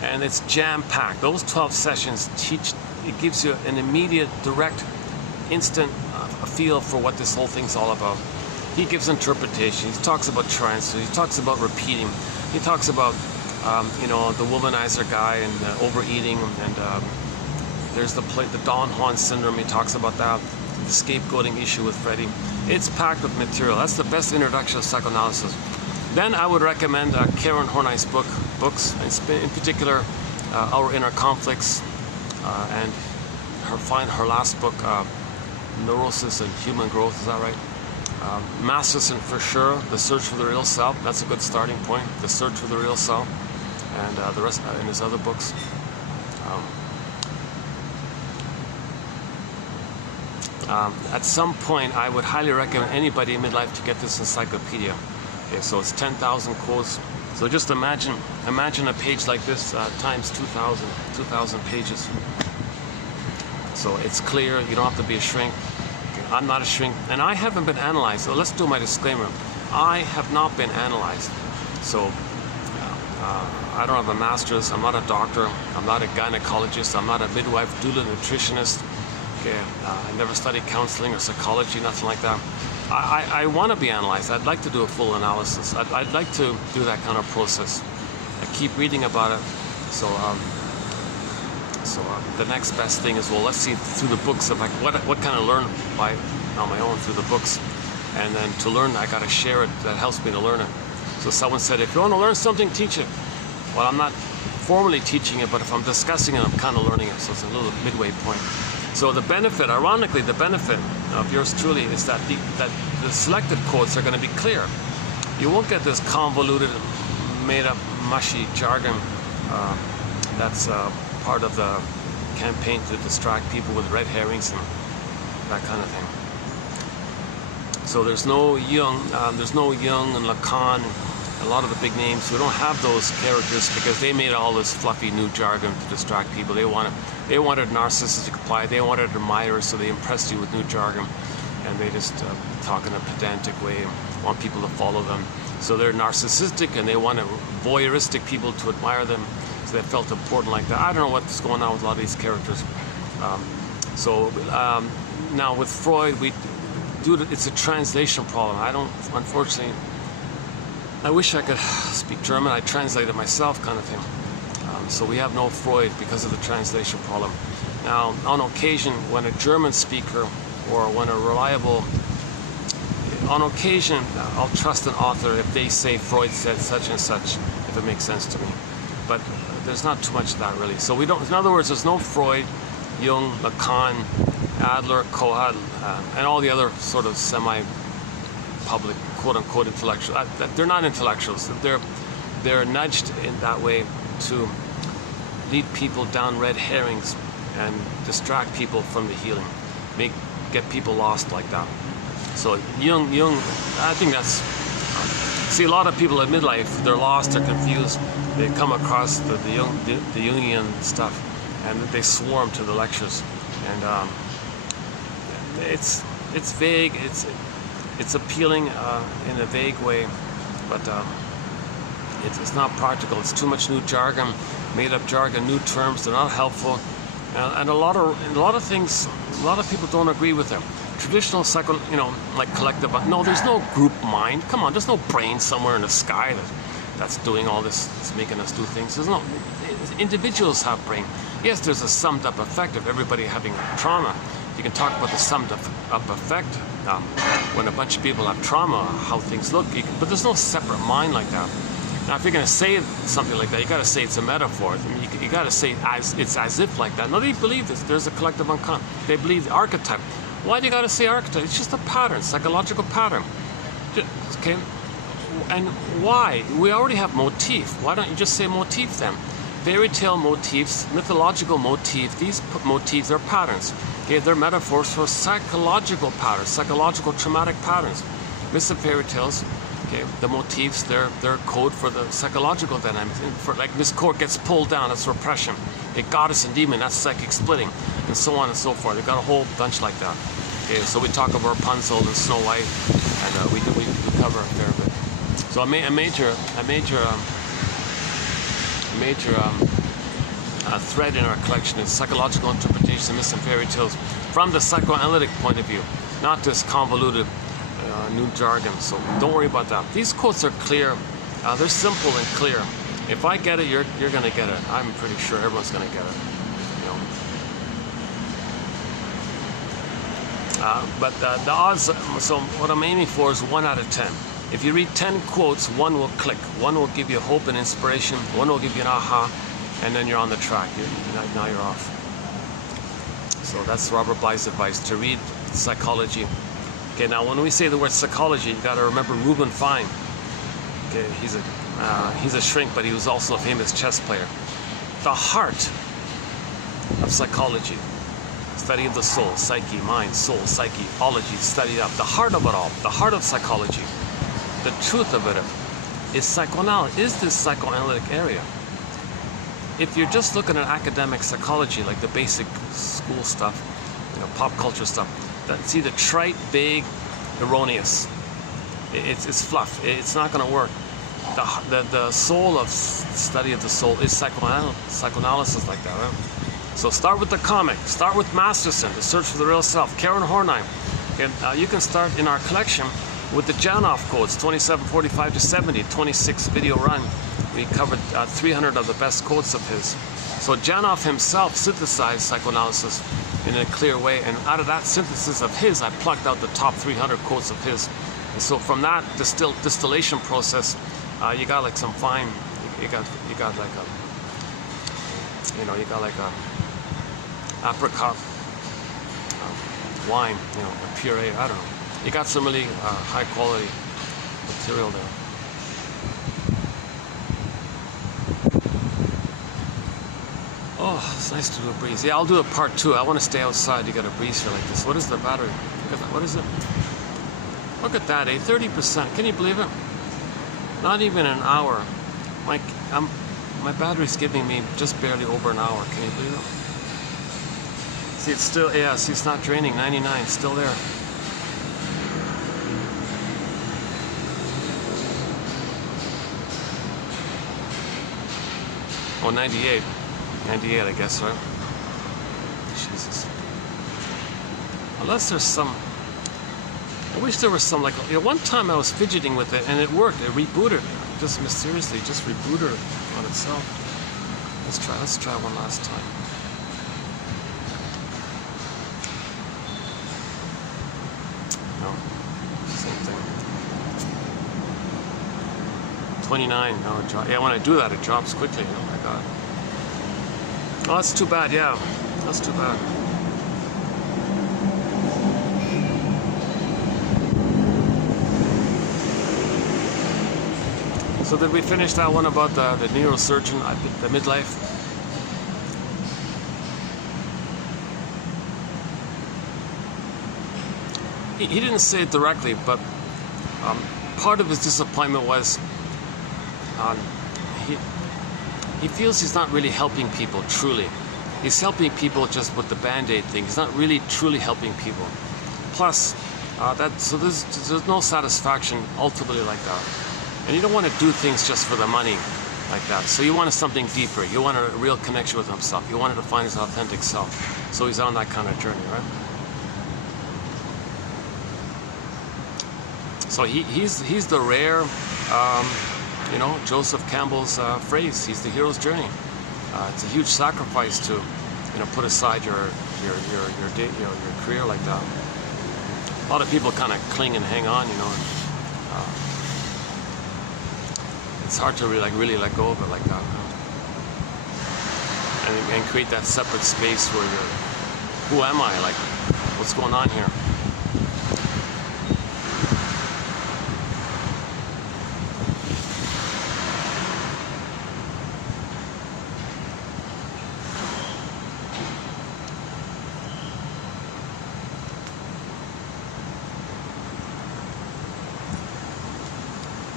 And it's jam-packed. Those 12 sessions it gives you an immediate, direct, instant feel for what this whole thing's all about. He gives interpretation. He talks about trance. He talks about repeating. He talks about, the womanizer guy and overeating and There's the Don Juan syndrome. He talks about that. The scapegoating issue with Freddie. It's packed with material. That's the best introduction to psychoanalysis. Then I would recommend Karen Horney's books, in particular, Our Inner Conflicts, and her last book, Neurosis and Human Growth. Is that right? Masterson for sure. The Search for the Real Self. That's a good starting point. The Search for the Real Self, and the rest in his other books. At some point, I would highly recommend anybody in midlife to get this encyclopedia. Okay, so it's 10,000 quotes. So just imagine a page like this times 2,000 pages. So it's clear. You don't have to be a shrink. Okay, I'm not a shrink, and I haven't been analyzed. So let's do my disclaimer. I have not been analyzed. So I don't have a master's. I'm not a doctor. I'm not a gynecologist. I'm not a midwife, doula, nutritionist. Okay, I never studied counseling or psychology, nothing like that. I want to be analyzed. I'd like to do a full analysis. I'd like to do that kind of process. I keep reading about it. So the next best thing is, well, let's see through the books of like what can I learn on my own through the books, and then to learn I got to share it. That helps me to learn it. So someone said, if you want to learn something, teach it. Well, I'm not formally teaching it, but if I'm discussing it, I'm kind of learning it. So it's a little midway point. So the benefit, ironically, the benefit of yours truly is that the selected quotes are going to be clear. You won't get this convoluted, made-up, mushy jargon that's part of the campaign to distract people with red herrings and that kind of thing. So there's no Jung and Lacan, and a lot of the big names. We don't have those characters because they made all this fluffy new jargon to distract people. They wanted narcissistic reply. They wanted admirers, so they impressed you with new jargon, and they just talk in a pedantic way and want people to follow them. So they're narcissistic, and they wanted voyeuristic people to admire them, so they felt important like that. I don't know what's going on with a lot of these characters. Now with Freud, it's a translation problem. I don't, unfortunately, I wish I could speak German. I translate it myself, kind of thing. So we have no Freud because of the translation problem. Now, on occasion, when a German speaker or when a reliable, on occasion, I'll trust an author if they say Freud said such and such, if it makes sense to me. But there's not too much of that really. So we don't, in other words, there's no Freud, Jung, Lacan, Adler, Kohut, and all the other sort of semi-public, quote-unquote intellectuals. They're not intellectuals. They're nudged in that way to lead people down red herrings and distract people from the healing, get people lost like that. So Jung, I think that's. See, a lot of people at midlife, they're lost, they're confused. They come across the Jungian stuff, and they swarm to the lectures, and it's vague. It's appealing in a vague way, but it's not practical. It's too much new jargon, made-up jargon, new terms. They're not helpful, and a lot of things. A lot of people don't agree with them. Traditional like collective. No, there's no group mind. Come on, there's no brain somewhere in the sky that's doing all this. It's making us do things. There's no. Individuals have brain. Yes, there's a summed-up effect of everybody having trauma. You can talk about the summed-up effect when a bunch of people have trauma, how things look. But there's no separate mind like that. Now, if you're going to say something like that, you got to say it's a metaphor. I mean, you got to say it's as if like that. No, they believe this. There's a collective unconscious. They believe the archetype. Why do you got to say archetype? It's just a pattern, psychological pattern. Okay, and why? We already have motif. Why don't you just say motif then? Fairy tale motifs, mythological motif. These motifs are patterns. Okay, they're metaphors for psychological patterns, psychological traumatic patterns. Myths and fairy tales. Okay, the motifs, they're code for the psychological dynamics. For, like this cord gets pulled down, that's repression. A goddess and demon, that's psychic splitting, and so on and so forth. They've got a whole bunch like that. Okay, so we talk about Rapunzel and Snow White, and we cover a fair bit. So a major thread in our collection is psychological interpretation of myths and fairy tales from the psychoanalytic point of view, not this convoluted new jargon. So don't worry about that. These quotes are clear. They're simple and clear. If I get it, you're going to get it. I'm pretty sure everyone's going to get it. You know. But the odds, so what I'm aiming for is 1 out of 10. If you read 10 quotes, one will click. One will give you hope and inspiration. One will give you an aha, and then you're on the track. Now you're off. So that's Robert Bly's advice, to read psychology. Okay, now when we say the word psychology, you got to remember Reuben Fine. Okay, he's a shrink, but he was also a famous chess player. The heart of psychology, study of the soul, psyche, mind, soul, psyche, ology, study up. The heart of it all, the heart of psychology, the truth of it is this psychoanalytic area. If you're just looking at academic psychology, like the basic school stuff, pop culture stuff, that's either trite, vague, erroneous. It's fluff. It's not going to work. The soul of study of the soul is psychoanalysis like that, right? So start with the comic. Start with Masterson, The Search for the Real Self. Karen Hornheim. Okay, you can start in our collection with the Janoff codes, 2745 to 70, 26 video run. We covered 300 of the best quotes of his. So Janoff himself synthesized psychoanalysis in a clear way, and out of that synthesis of his, I plucked out the top 300 quotes of his. And so from that distillation process, you got like some fine, you got like a apricot wine, a puree, I don't know. You got some really high quality material there. Oh, it's nice to do a breeze. Yeah, I'll do a part 2. I want to stay outside. You got a breeze here like this. What is the battery? What is it? Look at that, 30%. Can you believe it? Not even an hour. My battery's giving me just barely over an hour. Can you believe it? See, it's still, yeah, see, it's not draining. 99, still there. Oh, 98. 98, I guess, right? Jesus. Unless there's some... I wish there was some, like, one time I was fidgeting with it and it worked. It rebooted. Just mysteriously, just rebooted on itself. Let's try one last time. No, same thing. 29, no, it dropped. Yeah, when I do that, it drops quickly. Oh my God. Oh, that's too bad, yeah. That's too bad. So did we finish that one about the neurosurgeon, the midlife? He didn't say it directly, but part of his disappointment was he feels he's not really helping people truly. He's helping people just with the Band-Aid thing. He's not really truly helping people. Plus, so there's no satisfaction ultimately like that. And you don't want to do things just for the money like that. So you wanted something deeper. You wanted a real connection with himself. You wanted to find his authentic self. So he's on that kind of journey, right? So he's the rare, Joseph Campbell's phrase. He's the hero's journey. It's a huge sacrifice to, put aside your career like that. A lot of people kind of cling and hang on, it's hard to really let go of it like that, and create that separate space where you're, who am I? Like, what's going on here?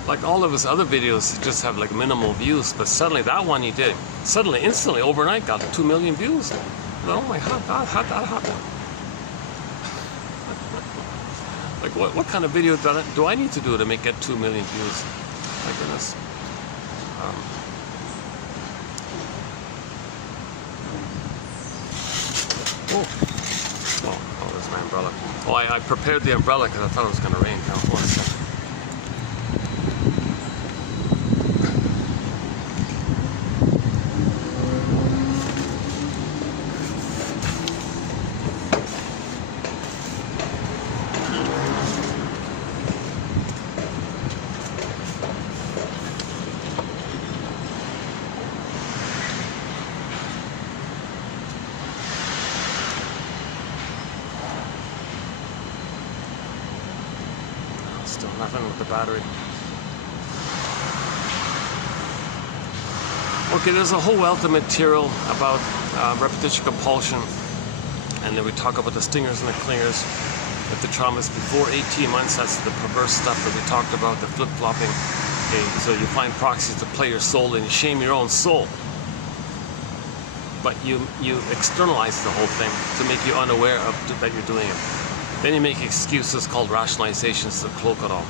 Like all of his other videos just have like minimal views, but suddenly that one he did, instantly, overnight got 2 million views. Oh my God, how'd that happen? Like what kind of video do I need to do to get 2 million views? My goodness. Oh, there's my umbrella. Oh, I prepared the umbrella because I thought it was going to rain. Now, hold on a second. still, nothing with the battery. Okay, there's a whole wealth of material about repetition compulsion, and then we talk about the stingers and the clingers. If the trauma is before 18 months, that's the perverse stuff that we talked about, the flip-flopping. Okay, so you find proxies to play your soul and you shame your own soul. But you externalize the whole thing to make you unaware of that you're doing it. Then you make excuses called rationalizations to cloak it all.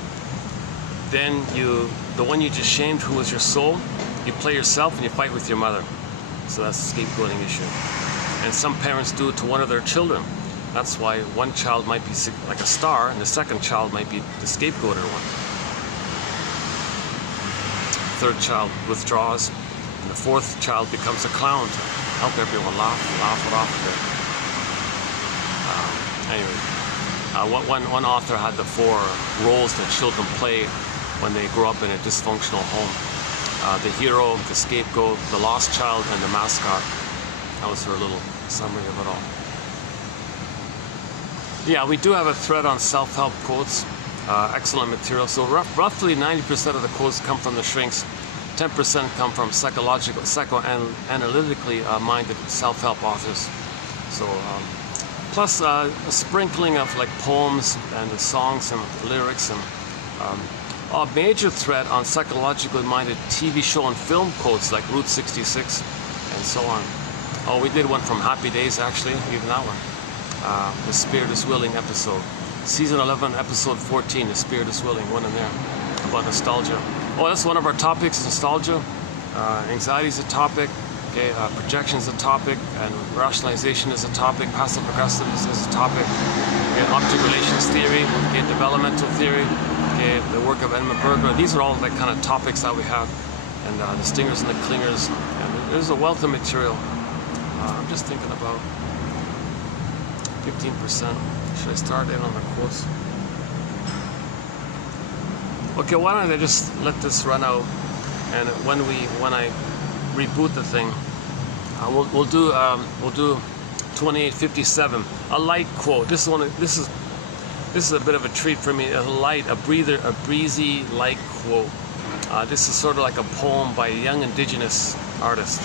Then the one you just shamed, who was your soul, you play yourself and you fight with your mother. So that's the scapegoating issue. And some parents do it to one of their children. That's why one child might be like a star and the second child might be the scapegoater one. Third child withdraws and the fourth child becomes a clown to help everyone laugh it off a bit. Anyway, one author had the 4 roles that children play when they grow up in a dysfunctional home. The hero, the scapegoat, the lost child, and the mascot. That was her little summary of it all. Yeah, we do have a thread on self-help quotes. Excellent material. So roughly 90% of the quotes come from the shrinks. 10% come from psychoanalytically minded self-help authors. So, plus a sprinkling of like poems and the songs and lyrics, and a major thread on psychologically minded TV show and film quotes like Route 66 and so on. Oh, we did one from Happy Days, actually, even that one. The Spirit is Willing episode. Season 11, episode 14, The Spirit is Willing, one in there, about nostalgia. Oh, that's one of our topics, nostalgia. Anxiety is a topic, okay, projection is a topic, and rationalization is a topic, passive aggressive is a topic, okay, object relations theory, okay, developmental theory, okay, the work of Edmund Berger. These are all the kind of topics that we have, and the stingers and the clingers, and there's a wealth of material. I'm just thinking about 15%. Should I start in on the quotes? Okay, why don't I just let this run out, and when I reboot the thing, we'll do 2857, a light quote. This is a bit of a treat for me. A breezy light quote. This is sort of like a poem by a young indigenous artist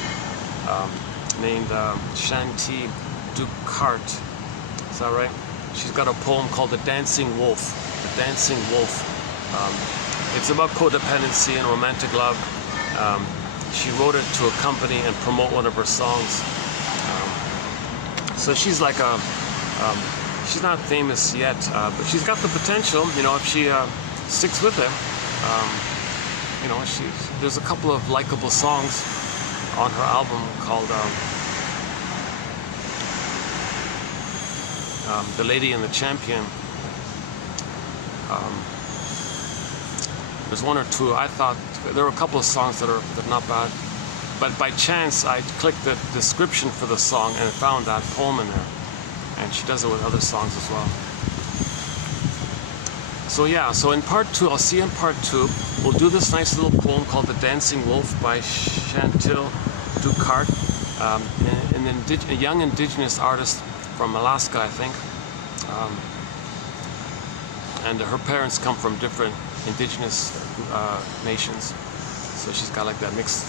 named Chantil Dukart. Is that right? She's got a poem called The Dancing Wolf. The Dancing Wolf. It's about codependency and romantic love. She wrote it to accompany and promote one of her songs. So she's like she's not famous yet, but she's got the potential, you know, if she sticks with it. You know, there's a couple of likable songs on her album called The Lady and the Champion. There's one or two. I thought there were a couple of songs that are not bad, but by chance I clicked the description for the song and found that poem in there, and she does it with other songs as well. So yeah, so in part 2, I'll see you in part 2. We'll do this nice little poem called The Dancing Wolf by Chantil Dukart, a young indigenous artist from Alaska, I think. And her parents come from different indigenous nations, so she's got like that mixed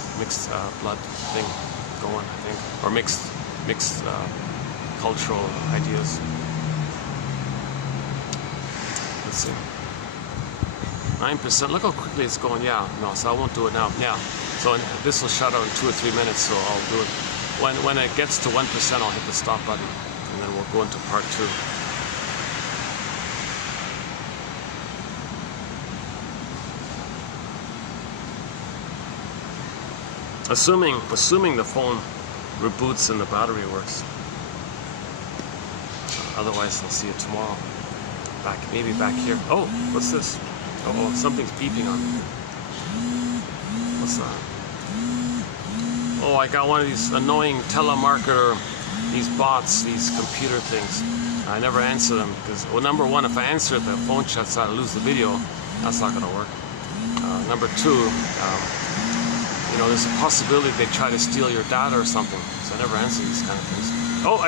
blood thing going, I think, or mixed cultural ideas. Let's see, 9%. Look how quickly it's going. Yeah, no, so I won't do it now. Yeah, so this will shut out in 2 or 3 minutes, so I'll do it when it gets to 1%. I'll hit the stop button, and then we'll go into part 2. Assuming the phone reboots and the battery works. Otherwise, I'll see you tomorrow. Maybe back here. Oh, what's this? Oh, something's beeping on me. What's that? Oh, I got one of these annoying telemarketer, these bots, these computer things. I never answer them because, well, number one, if I answer it, the phone shuts out, I lose the video. That's not gonna work. Number two, you know, there's a possibility they try to steal your data or something, so I never answer these kind of things. Oh,